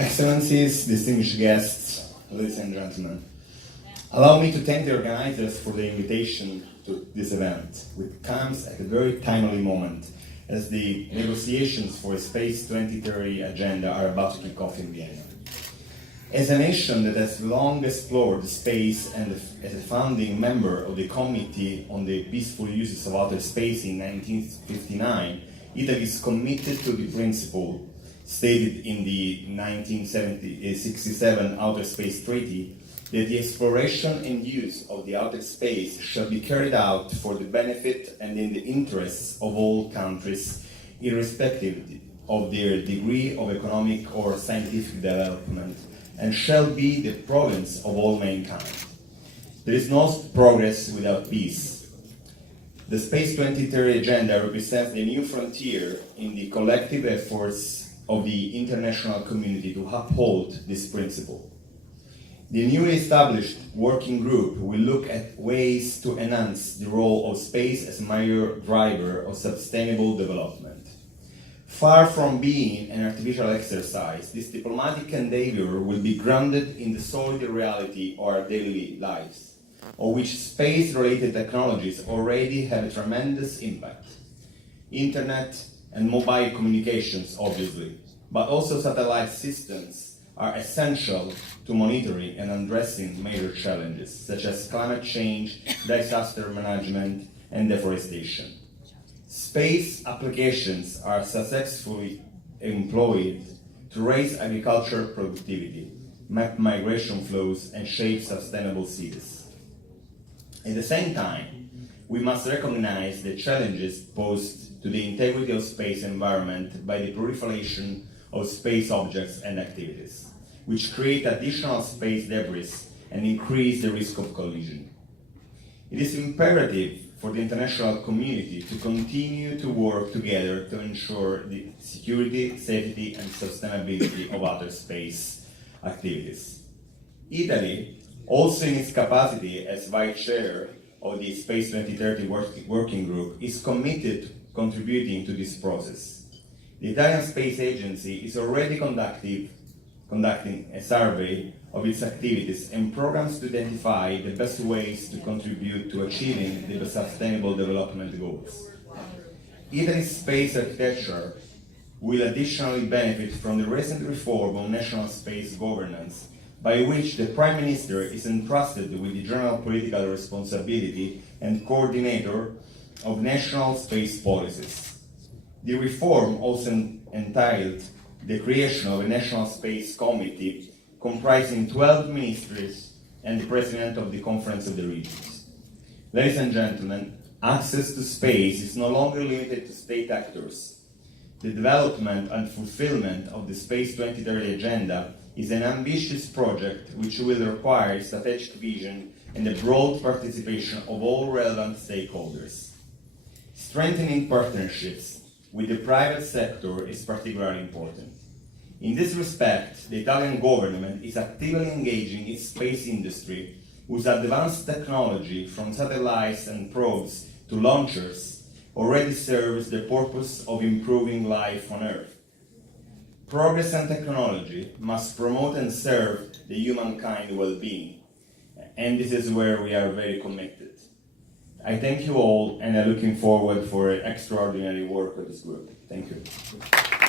Excellencies, distinguished guests, ladies and gentlemen, allow me to thank the organizers for the invitation to this event, which comes at a very timely moment as the negotiations for a Space 2030 agenda are about to kick off in Vienna. As a nation that has long explored space and as a founding member of the Committee on the Peaceful Uses of Outer Space in 1959, Italy is committed to the principle stated in the 1967 Outer Space Treaty that the exploration and use of the outer space shall be carried out for the benefit and in the interests of all countries, irrespective of their degree of economic or scientific development, and shall be the province of all mankind. There is no progress without peace. The Space 2030 agenda represents the new frontier in the collective efforts of the international community to uphold this principle. The newly established working group will look at ways to enhance the role of space as a major driver of sustainable development. Far from being an artificial exercise, this diplomatic endeavor will be grounded in the solid reality of our daily lives, of which space-related technologies already have a tremendous impact. Internet and mobile communications, obviously, but also satellite systems are essential to monitoring and addressing major challenges, such as climate change, disaster management, and deforestation. Space applications are successfully employed to raise agricultural productivity, map migration flows, and shape sustainable cities. At the same time, we must recognize the challenges posed to the integrity of space environment by the proliferation of space objects and activities, which create additional space debris and increase the risk of collision. It is imperative for the international community to continue to work together to ensure the security, safety, and sustainability of outer space activities. Italy, also in its capacity as Vice Chair of the Space 2030 Working Group, is committed to contributing to this process. The Italian Space Agency is already conducting a survey of its activities and programs to identify the best ways to contribute to achieving the sustainable development goals. Italy's space architecture will additionally benefit from the recent reform of national space governance, by which the Prime Minister is entrusted with the general political responsibility and coordinator of national space policies. The reform also entailed the creation of a National Space Committee comprising 12 ministries and the President of the Conference of the Regions. Ladies and gentlemen, access to space is no longer limited to state actors. The development and fulfillment of the Space 2030 agenda is an ambitious project which will require strategic vision and the broad participation of all relevant stakeholders. Strengthening partnerships with the private sector is particularly important. In this respect, the Italian government is actively engaging its space industry, whose advanced technology, from satellites and probes to launchers, already serves the purpose of improving life on Earth. Progress and technology must promote and serve the humankind well-being, and this is where we are very committed. I thank you all, and I'm looking forward for extraordinary work with this group. Thank you.